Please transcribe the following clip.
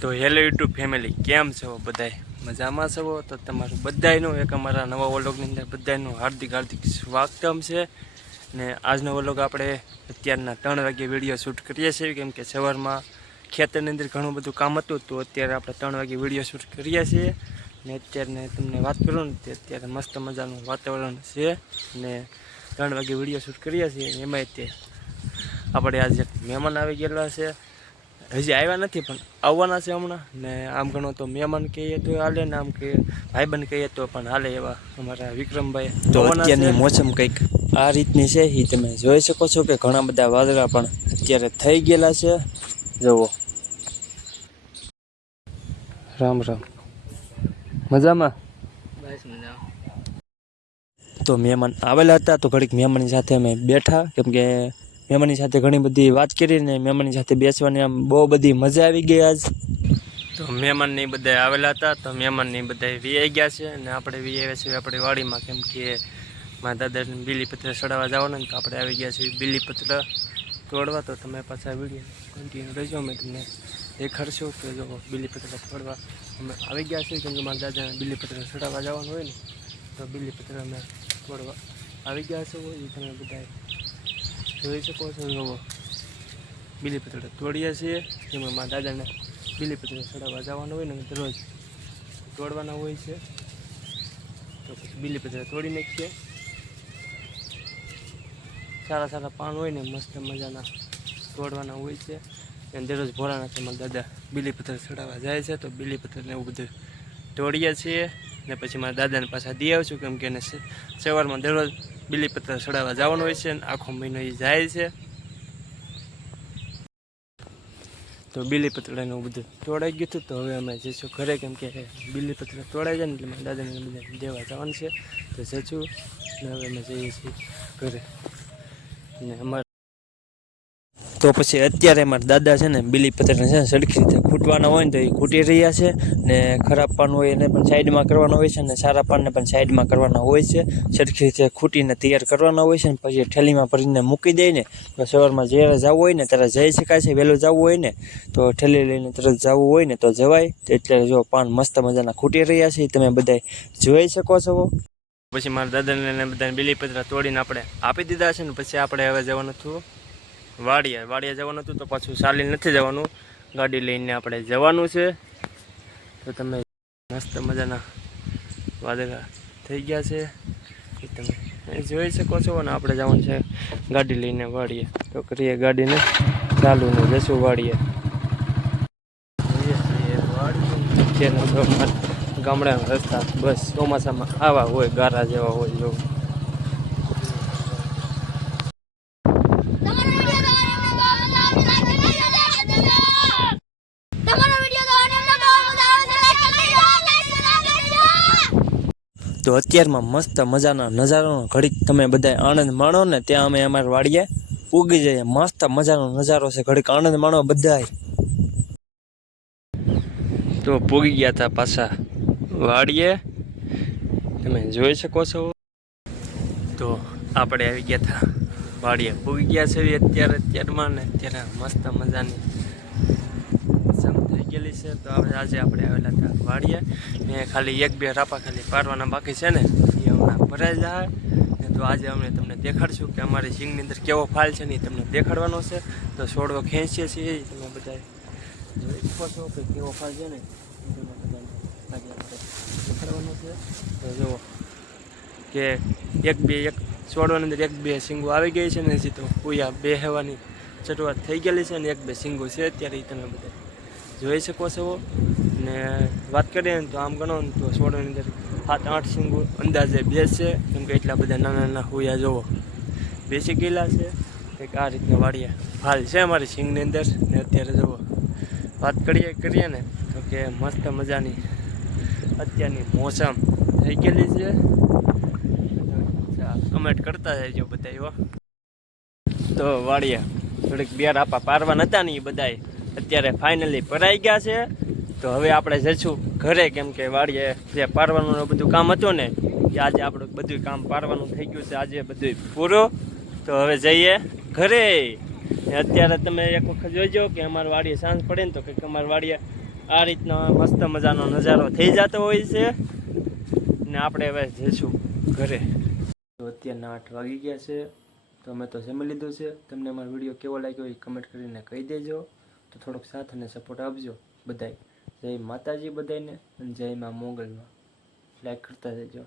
તો hello YouTube family, કેમ છો બધાય? મજામાં છો? તો તમારું બધાયનું, એક અમારા નવા વલોગની અંદર બધાયનું હાર્દિક હાર્દિક સ્વાગતમ છે. ને આજનો વલોગ આપણે અત્યારના ત્રણ વાગે વીડિયો શૂટ કરીએ છીએ, કેમ કે સવારમાં ખેતરની અંદર ઘણું બધું કામ હતું, તો અત્યારે આપણે ત્રણ વાગે વીડિયો શૂટ કરીએ છીએ. ને અત્યારે તમને વાત કરું ને, તે અત્યારે મસ્ત મજાનું વાતાવરણ છે. ને ત્રણ વાગે વીડિયો શૂટ કરીએ છીએ એમાંય તે આપણે આજે મહેમાન આવી ગયેલા છે. હજી આવ્યા નથી પણ આવવાના છે હમણાં. ને આમ ઘણો તો મહેમાન કહીએ તો હાલે ને આમ કે ભાઈબંધ કહીએ તો પણ હાલે એવા અમારા વિક્રમભાઈ. તો અત્યારની મોસમ કંઈક આ રીતની છે એ તમે જોઈ શકો છો કે ઘણા બધા વાદળા પણ અત્યારે થઈ ગયેલા છે. જુઓ. રામ રામ. મજામાં. તો મહેમાન આવેલા હતા તો ઘડીક મહેમાનની સાથે અમે બેઠા કેમ કે મહેમાનની સાથે ઘણી બધી વાત કરી ને મહેમાનની સાથે બેસવાની આમ બહુ બધી મજા આવી ગઈ આજ. તો મહેમાન ને બધા આવેલા હતા, તો મહેમાન ને બધા વીઆઈ ગયા છે અને આપણે વી છીએ આપણી વાડીમાં, કેમ કે મારા દાદાને બીલીપત્ર ચડાવવા જવાના ને તો આપણે આવી ગયા છીએ બીલીપત્ર તોડવા. તો તમે પાછા વીડિયો કન્ટિન્યુ રહેજો અમે તમને દેખાડશું કે જો બીલીપત્ર તોડવા અમે આવી ગયા છીએ. કેમ કે મારા દાદાને બીલીપત્ર ચડાવવા જવાનું હોય ને, તો બીલીપત્ર અમે તોડવા આવી ગયા છો એ તમે બધા જોઈ શકો છો જોવો બિલીપત્ર તોડીએ છીએ. જેમાં મારા દાદાને બિલીપત્ર ચડાવવા જવાનું હોય ને દરરોજ તોડવાના હોય છે. તો પછી બિલીપત્ર તોડી નાખીએ. સારા સારા પાન હોય ને મસ્ત મજાના તોડવાના હોય છે. અને દરરોજ ભોળાના મારા દાદા બિલીપત્ર ચડાવવા જાય છે. તો બિલીપત્રને એવું બધું તોડીએ છીએ. ને પછી મારા દાદાને પાછા દઈ આવશું, કેમ કે એને સવારમાં દરરોજ બીલીપત્ર ચડાવવા જવાનું હોય છે અને આખો મહિનો એ જાય છે. તો બીલીપત્રનું બધું તોડાઈ ગયું હતું. તો હવે અમે જઈશું ઘરે, કેમ કે બિલીપત્ર તોડાઈ જાય ને એટલે મારા દાદાને બધા દેવા જવાનું છે. તો જઈશું ને હવે અમે જઈએ છીએ ઘરે. અને અમારે તો પછી અત્યારે મારા દાદા છે ને બીલીપત્રને છે ને સરખી રીતે ખૂટવાના હોય ને તો એ ખૂટી રહ્યા છે ને ખરાબ પાન હોય એને પણ સાઈડમાં કરવાના હોય છે ને સારા પાનને પણ સાઈડમાં કરવાના હોય છે. સરખી રીતે ખૂટીને તૈયાર કરવાના હોય છે ને પછી ઠેલીમાં ભરીને મૂકી દે ને તો સવારમાં જ્યારે જવું હોય ને ત્યારે જઈ શકાય છે. વહેલું જવું હોય ને તો ઠેલી લઈને તરત જવું હોય ને તો જવાય. એટલે જો પાન મસ્ત મજાના ખૂટી રહ્યા છે તમે બધા જોઈ શકો છો. પછી મારા દાદાને બધાને બીલીપત્ર તોડીને આપણે આપી દીધા છે ને પછી આપણે હવે જવાનું હતું વાડિયા. વાડિયા જવાનું હતું તો પાછું ચાલીને નથી જવાનું. ગાડી લઈને આપણે જવાનું છે. તો તમે મસ્ત મજાના વાદળા થઈ ગયા છે. તમે જોઈ શકો છો અને આપણે જવાનું છે ગાડી લઈને વાડીએ તો કરીએ ગાડીને. ચાલુ ને જશું વાડીએ ગામડાના રસ્તા બસ ચોમાસામાં આવા હોય, ગારા જેવા હોય જો તમારો વિડિયો તો અમને બહુ મજા આવે છે લાઈક કરી દો લાઈક કરી દો તો અત્યારમાં મસ્ત મજાના નજારાનો ઘડીક તમે બધા આનંદ માણો ને ત્યાં અમે અમારા વાડીએ ઉગી જઈએ. મસ્ત મજાનો નજારો છે. ઘડીક આનંદ માણો બધાય. તો પૂગી ગયા હતા પાછા વાડીએ. તમે જોઈ શકો છો. તો આપણે આવી ગયા હતા વાડીએ પૂગી ગયા છે અત્યારે, અત્યારમાં ને અત્યારે મસ્ત મજાની ગયેલી છે, તો હવે આજે આપણે આવેલા હતા વાડીએ. ને ખાલી એક બે રાપા ખાલી પાડવાના બાકી છે ને, એ હમણાં ભરાઈ જાય. ને તો આજે અમે તમને દેખાડશું કે અમારી સિંગની અંદર કેવો ફાલ છે ને એ તમને દેખાડવાનો છે. તો છોડવો ખેંચીએ છીએ તમે બધા જોઈ શકો છો કે કેવો ફાલ છે ને દેખાડવાનો છે. તો જુઓ કે એક બે, એક છોડવાની અંદર એક બે સિંગો આવી ગઈ છે ને, હજી તો કુયા બે હેવાની શરૂઆત થઈ ગયેલી છે ને, એક બે સિંગો છે, અત્યારે તમે બધા જોઈ શકો છો. ને વાત કરીએ ને તો આમ ગણો ને તો છોડવાની અંદર સાત, આઠ સિંગો અંદાજે બેસશે કેમ કે એટલા બધા નાના નાના હુયા જોવો. બેસી ગયેલા છે. કંઈક આ રીતના વાડિયા હાલ છે અમારી સિંગની અંદર. ને અત્યારે જુઓ વાત કરીએ કરીએ ને તો કે મસ્ત મજાની અત્યારની મોસમ થઈ ગયેલી છે. કમેન્ટ કરતા જજો બધા એવો તો વાડિયા થોડીક બિયાર આપા પારવા નતા ને એ બધાય? અત્યારે ફાઇનલી ભરાઈ ગયા છે. તો હવે આપણે જઈશું ઘરે, કેમ કે વાડીએ જે પારવાનું બધું કામ હતું ને, એ આજે આપણું બધું કામ પારવાનું થઈ ગયું છે, આજે બધું પૂરું. તો હવે જઈએ ઘરે. અત્યારે તમે એક વખત જોઈજો કે અમારી વાડીએ સાંજ પડે ને તો કંઈક અમારી વાડીએ આ રીતનો મસ્ત મજાનો નજારો થઈ જતો હોય છે. ને આપણે હવે જઈશું ઘરે. તો અત્યારના આઠ વાગી ગયા છે. તો અમે તો જમી લીધું છે. તમને અમારો વીડિયો કેવો લાગ્યો એ કમેન્ટ કરીને કહી દેજો. તો થોડોક સાથ અને સપોર્ટ આપજો બધાય. જય માતાજી બધાયને અને જય માં મોગલમાં. લાઈક કરતા જજો